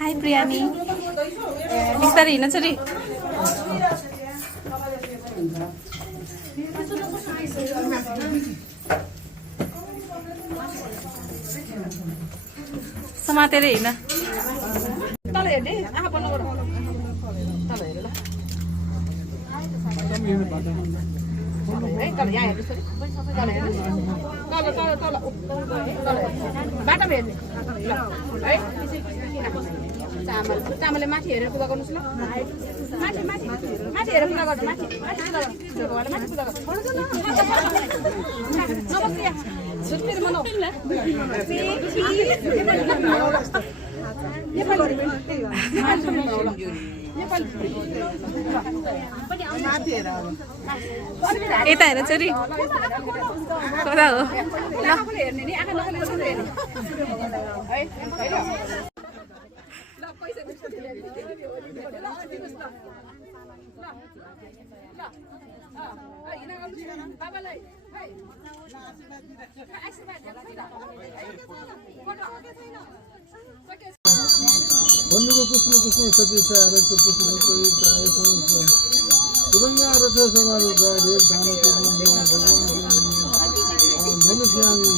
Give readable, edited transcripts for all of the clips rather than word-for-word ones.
high Priyani बिस्तारै हिँड्न छोरी समातेर हिँड्न तल हेर्ने आँखा बन्द गर तल हेर ल तल यहाँ हेर्नु छोरी तल हेर्नु तल तल तल बाटोमा हेर्ने है चामल चामलले माथि हेरेर पूजा गर्नुहोस् ल माथि माथि माथि हेरेर पूजा गर्छ माथि माथि पूजा गर्छ माथि पूजा गर्छ नमस्ते छुट्टीहरू मनाऊ यता हेर छोरी कता हो भन्नुको पुष्प पुष्प सतीसा रक्त पुष्प तुरङ्गा रथ समारोह गाडी धानको मनुष्यामी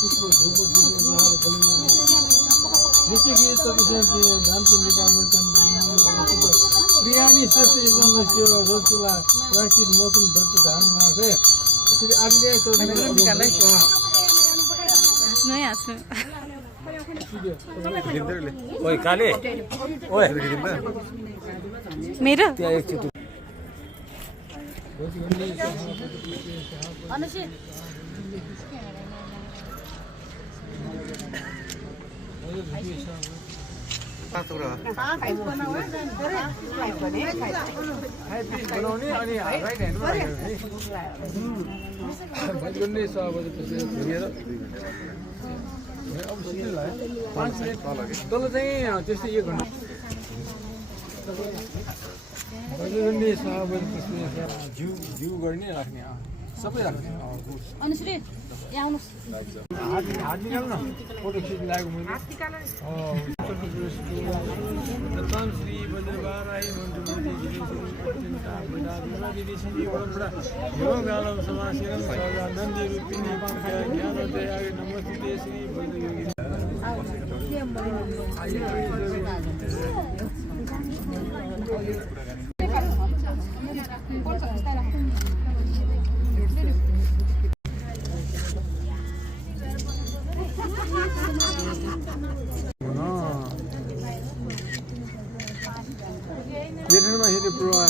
पुष्प धूप जैसे ततिसा धानको नेपालमा प्रियानी श्रेष्ठ एकदम सेवा रसगुल्ला राशिद मौसम भक्त धाममा है त्यसरी आज्ञा हाँस्नु है हाँस्नु ओइ काले ओइ मेरो बनाउने अनि राइट ह्यान्डमा अब सिक्नु लाग्यो 5 मिनेट तल चाहिँ त्यस्तै 1 घण्टा जिउ गर्ने राख्ने सबै राख्ने अनुश्री यहाँ आउनुहोस् हात निकाल्नु न फोटो खिच्नु लागेको मैले श्री बज्रबाराई नन्दी रूपिणी ज्ञानोदय नमस्ते श्री बज्रयोगी हेर्नुमा हेर्ने प्रवाह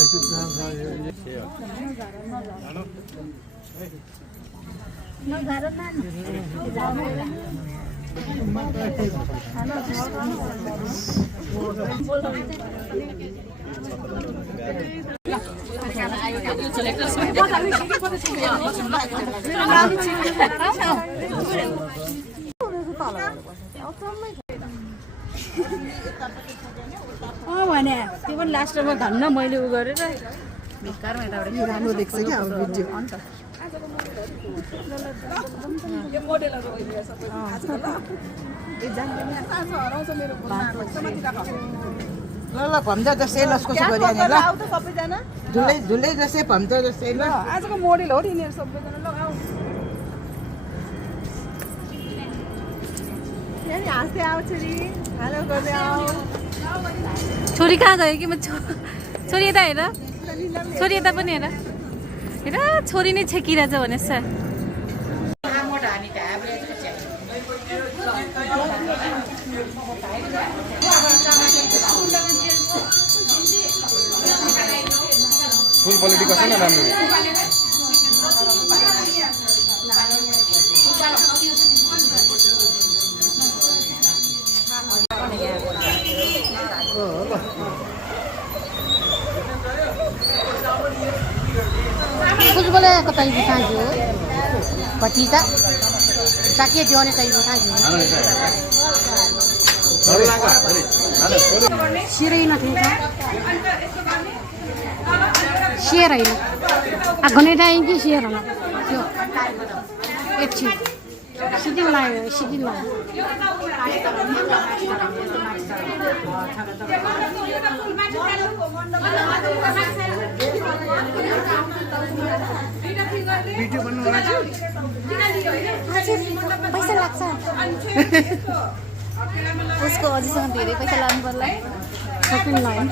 भने त्यो पनि लास्टमा धन्न मैले उ गरेर बेकारमा यताबाट राम्रो देख्छ क्या अब भिडियो अन्त यो मोडेलहरु भइरहेछ सबै आजकल ए जान्दैन सासो हराउँछ मेरो ल ल भम्जा जस्तै लस्को गरि आने ल आउ त सबैजना झुलै झुलै जस्तै भम्जा जस्तै ल आजको मोडेल हो नि यिनीहरु सबैजना ल आउ यानी हाँस्दै आउ छोरी हेलो गर्दै आउ छोरी कहाँ गयो कि म छोरी यता हेर छोरी यता पनि हेर हेर छोरी नै छेकिरहेछ भने सर फुल क्वालिटी कसै न राम्रो कुछ बोले कतई बिसाजु पटीता चाकिए दियोने कई बिसाजु शिरै न थिन्छ शेर हैन आ गने टाइम कि शेर होला त्यो एकछिन सिक्किम लाग्यो सिक्किम लाग्यो भिडियो बनाउनु पैसा लाग्छ उसको अझैसम्म धेरै पैसा लाग्नु पर्ला सपिङ लाग्यो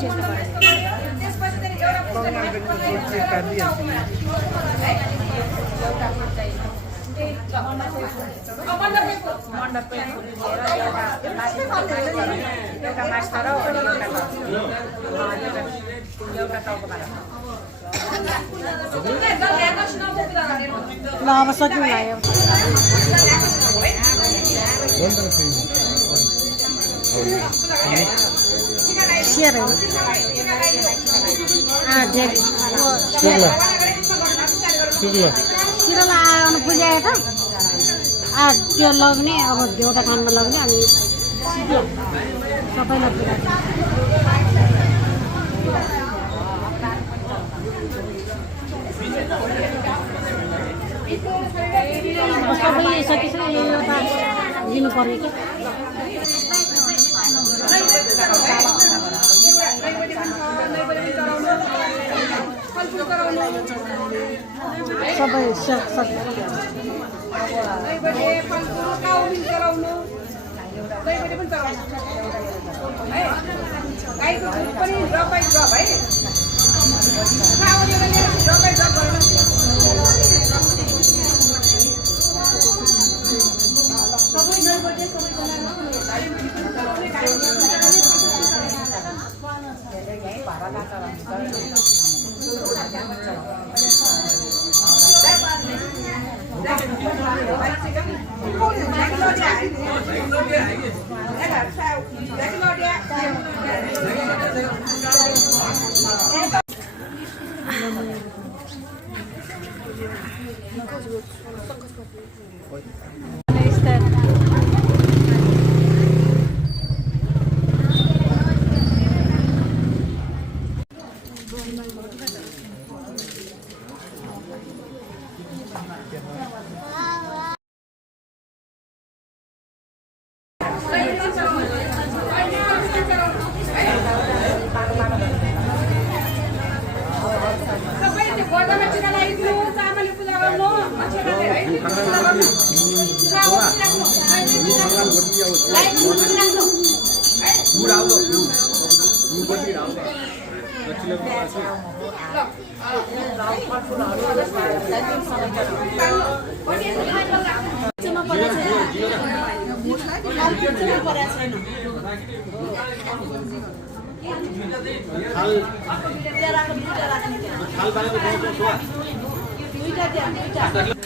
ल अब सकिङ लाग्यो सेयर होइन सिरला आयो बुझायो त त्यो लग्ने अब देउता खानमा लग्ने अनि सिक्यो सबैलाई पुरा सबै सकिसक्यो एउटा दिनु पर्यो कि सबै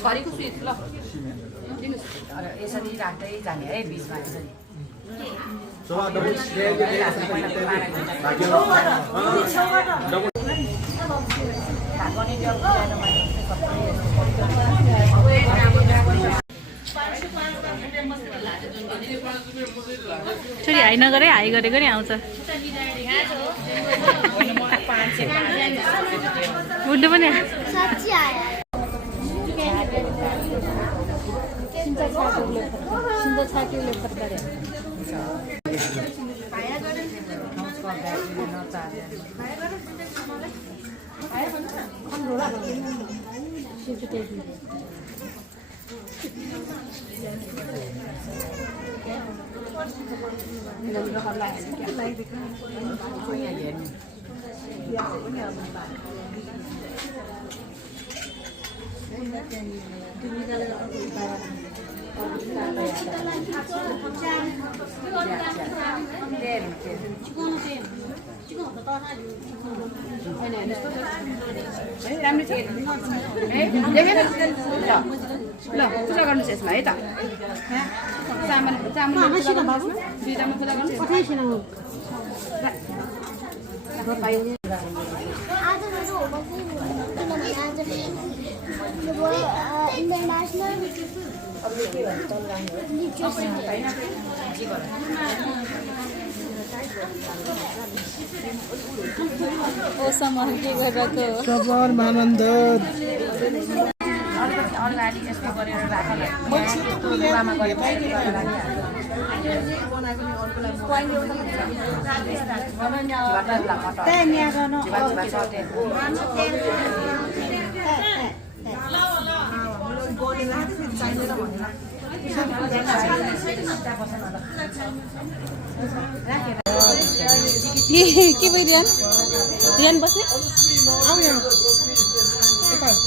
घरीको स्विच ल यसरी राख्दै जाने है बिचमा यसरी छोरी हाई नगरे हाई गरेको नि आउँछ उड्नु पनि ल पूजा गर्नुहोस् यसमा है त चामल चामल दुईटामा पूजा गर्नुहोस् ओसम्म के गरेको सबर मानन्द अलिकति अगाडि यस्तो गरेर राखेर लुगामा गएर के भयो रियान रियान बस्ने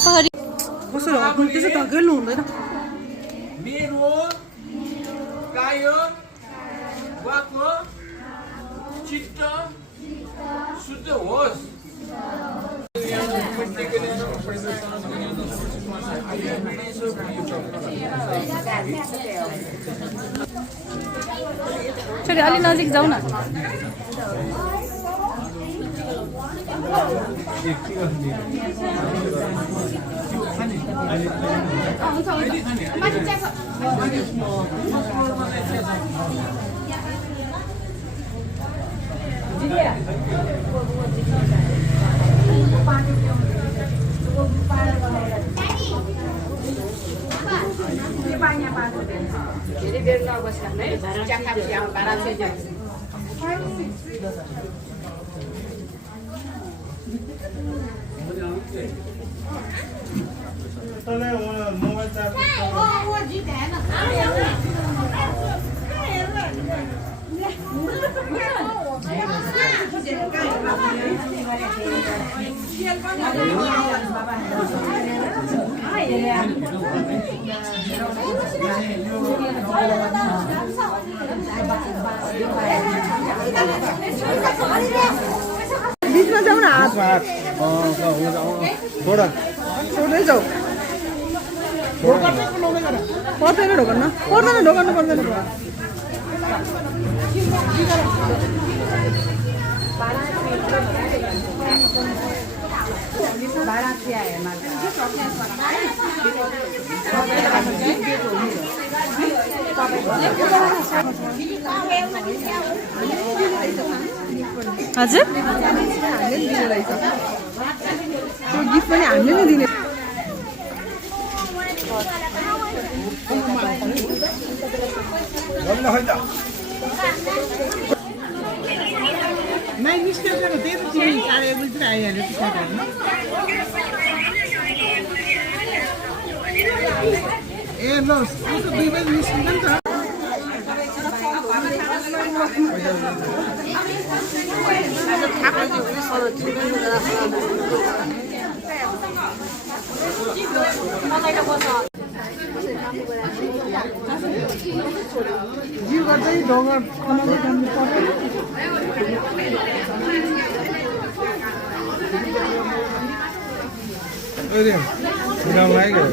पहाडी कसरी हक्नु त्यसै धकेल्नु हुँदैन मेरो कायो वाको चित्त शुद्ध होस् छोरी अलि नजिक जाऊ न धेरै बेर नबस्नु है चिया खाएपछि अब भाडा चाहिँ मोबाइल बीचमा जाऊ न हात थोडा छोड्दै जाऊ पर्दैन ढोकाउन पर्दैन ढोकाउनु पर्दैन हजुर त्यो गिफ्ट पनि हामीले नै दिने माइ निस्केर त्यही त तिमी 1:30 बजीतिर आइहाल्यो टिकटहरू ए ल 2 बजी निस्किन्छ नि त जिउ गर्दै ढोका खनाउँदै जानु लाग्यो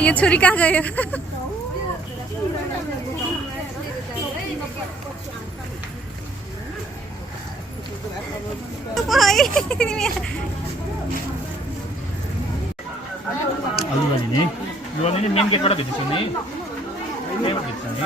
यो छोरी कहाँ गयो अलि नि यो अलि मेन गेटबाट भेट्छु नि त्यहीबाट भेट्छु नि